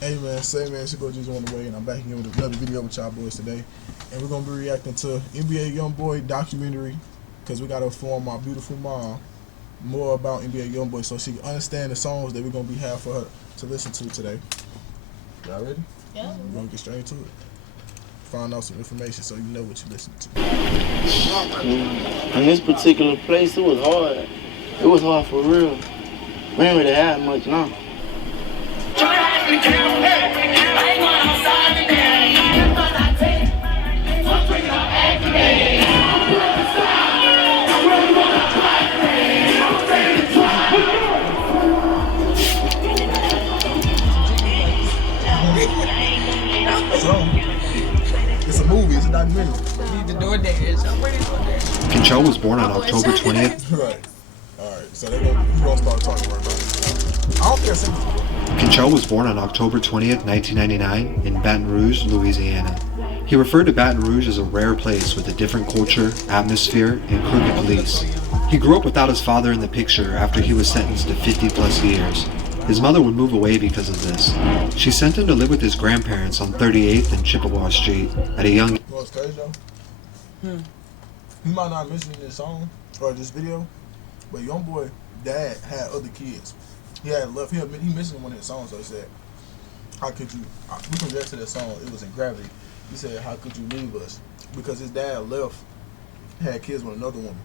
Hey man, say man, it's your boy just on the way, and I'm back again with another video with y'all boys today, and we're gonna be reacting to NBA YoungBoy documentary, cause we gotta inform my beautiful mom more about NBA YoungBoy so she can understand the songs that we're gonna be have for her to listen to today. Y'all ready? Yeah. We're gonna get straight into it. Find out some information so you know what you're listening to. In this particular place, it was hard. It was hard for real. We ain't really had much now. So, it's a movie, it's a documentary. Need the DoorDash. Control was born on October 20th. Right. Alright, so we're gonna start talking about it. I don't care, sing it. Control was born on October 20th, 1999 in Baton Rouge, Louisiana. He referred to Baton Rouge as a rare place with a different culture, atmosphere, and crooked police. He grew up without his father in the picture after he was sentenced to 50 plus years. His mother would move away because of this. She sent him to live with his grandparents on 38th and Chippewa Street at a young age. You know what's crazy though? He might not mention in this song or this video, but YoungBoy dad had other kids. He had left. He mentioned one of his songs. So he said, "How could you?" We can react to that song. It was in Gravity. He said, "How could you leave us?" Because his dad left, had kids with another woman.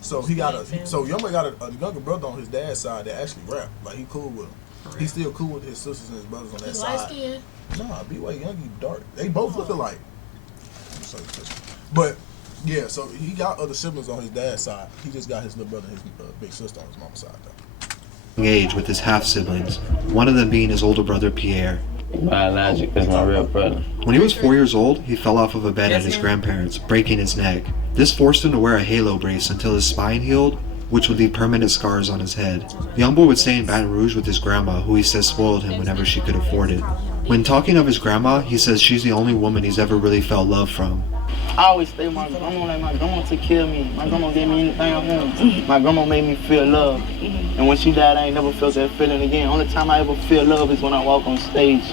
So he got so YoungBoy got a younger brother on his dad's side that actually rap. Like he cool with him. He's still cool with his sisters and his brothers on that side. Light skin. Nah, B-Way Young, he dark. They both look alike. But yeah, so he got other siblings on his dad's side. He just got his little brother and his big sister on his mom's side though. Age with his half-siblings, one of them being his older brother Pierre. Biologic, that's my real brother. When he was 4 years old, he fell off of a bed at his grandparents', breaking his neck. This forced him to wear a halo brace until his spine healed, which would leave permanent scars on his head. YoungBoy would stay in Baton Rouge with his grandma, who he says spoiled him whenever she could afford it. When talking of his grandma, he says she's the only woman he's ever really felt love from. I always stay with my grandma, like my grandma took care of me. My grandma gave me anything I wanted. My grandma made me feel love. And when she died, I ain't never felt that feeling again. Only time I ever feel love is when I walk on stage.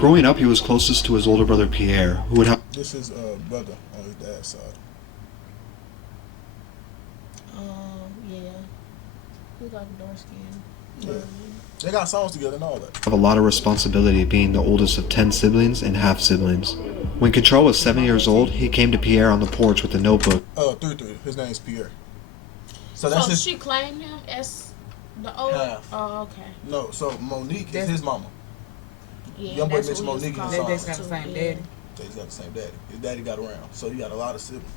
Growing up, he was closest to his older brother Pierre, who would have... This is brother on his dad's side. Yeah. We got dark skin. Yeah. They got songs together and all that. have a lot of responsibility being the oldest of 10 siblings and half-siblings. When Control was 7 years old, he came to Pierre on the porch with a notebook. 3. His name's Pierre. So she claimed him as the old. Half. Oh, okay. No, so Monique is his mama. Yeah, YoungBoy mentioned Monique in the song. They got the same daddy. He's got the same daddy. His daddy got around, so he got a lot of siblings.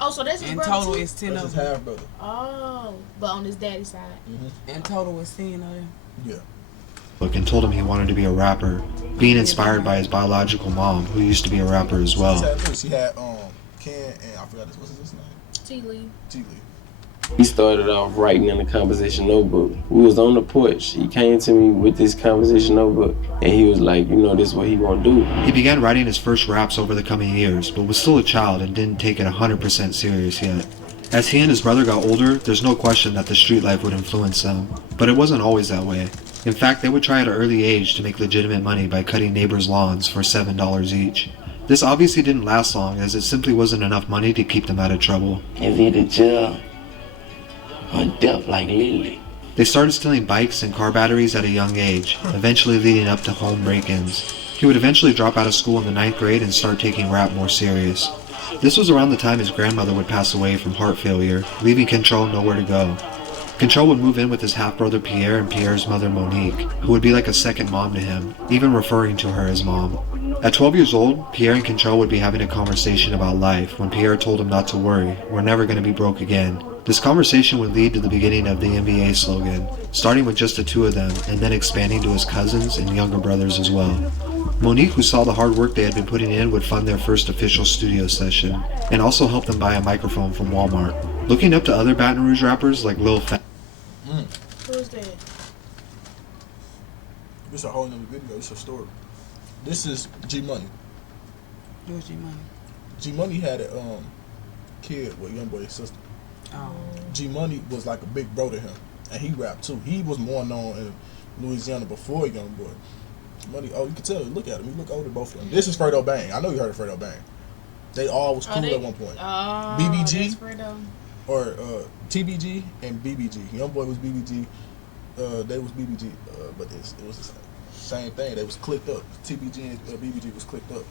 Oh, so that's his In brother total, too? it's 10 That's of his them. half brother. Oh, but on his daddy's side. In total, it's 10 of them. Yeah. And told him he wanted to be a rapper, being inspired by his biological mom, who used to be a rapper as well. She had Ken and I forgot what's his name. T-Lee. T-Lee. He started off writing in the composition notebook. We was on the porch. He came to me with this composition notebook, and he was like, you know, this is what he gonna do. He began writing his first raps over the coming years, but was still a child and didn't take it 100% serious yet. As he and his brother got older, there's no question that the street life would influence them, but it wasn't always that way. In fact, they would try at an early age to make legitimate money by cutting neighbors' lawns for $7 each. This obviously didn't last long, as it simply wasn't enough money to keep them out of trouble. It's either jail or death like Lily. They started stealing bikes and car batteries at a young age, eventually leading up to home break-ins. He would eventually drop out of school in the 9th grade and start taking rap more serious. This was around the time his grandmother would pass away from heart failure, leaving Control nowhere to go. Control would move in with his half-brother Pierre and Pierre's mother Monique, who would be like a second mom to him, even referring to her as mom. At 12 years old, Pierre and Control would be having a conversation about life when Pierre told him not to worry, we're never going to be broke again. This conversation would lead to the beginning of the NBA slogan, starting with just the two of them and then expanding to his cousins and younger brothers as well. Monique, who saw the hard work they had been putting in, would fund their first official studio session and also help them buy a microphone from Walmart. Looking up to other Baton Rouge rappers like Lil Fat. Who's that? This is a whole nother video. It's a story. This is G Money. Who's G Money? G Money had a kid with YoungBoy's sister. Oh. G Money was like a big bro to him, and he rapped too. He was more known in Louisiana before YoungBoy. Money. Oh, you can tell. Look at him. You look older, both of them. This is Fredo Bang. I know you heard of Fredo Bang. They all was cool at one point. BBG or TBG and BBG. YoungBoy was BBG. They was BBG. But it was the same thing. They was clicked up. TBG and BBG was clicked up.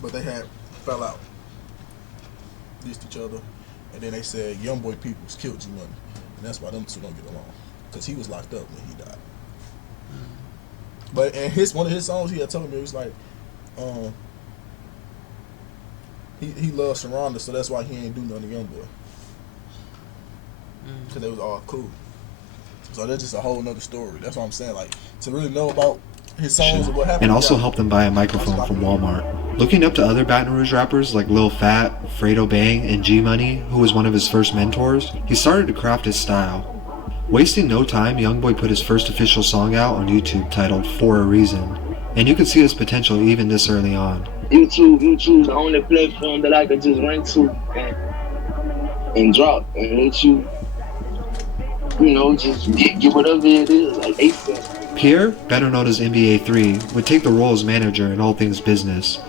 But they had fell out. Dissed each other. And then they said YoungBoy peoples killed G Money. And that's why them two don't get along. Because he was locked up when he died. But in one of his songs, he had told me, he was like, he loves Sharonda, so that's why he ain't do nothing to YoungBoy. Because they was all cool. So that's just a whole nother story. That's what I'm saying. Like, to really know about his songs and what happened. And also help them buy a microphone from Walmart. Looking up to other Baton Rouge rappers like Lil Fat, Fredo Bang, and G Money, who was one of his first mentors, he started to craft his style. Wasting no time, YoungBoy put his first official song out on YouTube titled For a Reason. And you could see his potential even this early on. YouTube the only platform that I could just run to and drop and let you just get whatever it is, like ASAP. Pierre, better known as NBA3, would take the role as manager in all things business.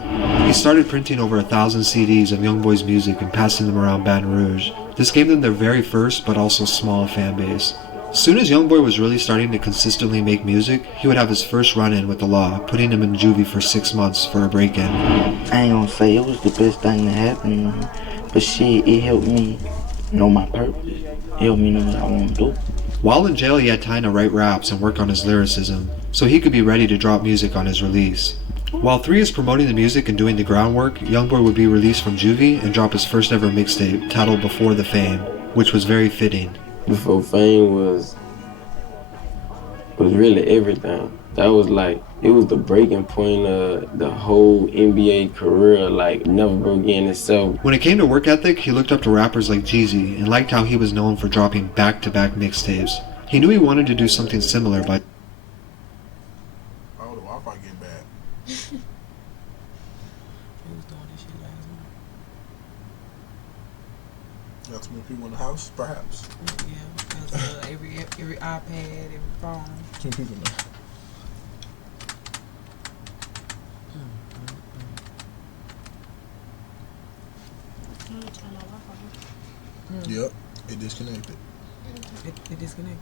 He started printing over 1,000 CDs of YoungBoy's music and passing them around Baton Rouge. This gave them their very first but also small fan base. Soon as YoungBoy was really starting to consistently make music, he would have his first run-in with the law, putting him in juvie for 6 months for a break-in. I ain't gonna say it was the best thing that happened, but shit, it helped me know my purpose. It helped me know what I want to do. While in jail, he had time to write raps and work on his lyricism, so he could be ready to drop music on his release. While 3 is promoting the music and doing the groundwork, YoungBoy would be released from juvie and drop his first ever mixtape, titled Before the Fame, which was very fitting. Before Fame was really everything. That was like, it was the breaking point of the whole NBA career, like never broke in itself. When it came to work ethic, he looked up to rappers like Jeezy and liked how he was known for dropping back-to-back mixtapes. He knew he wanted to do something similar by... Oh, the Wi-Fi getting bad. He was doing this shit last night. Got too many people in the house, perhaps. Yeah, because every iPad, every phone. Too many people in there. Yep, it disconnected. It disconnected.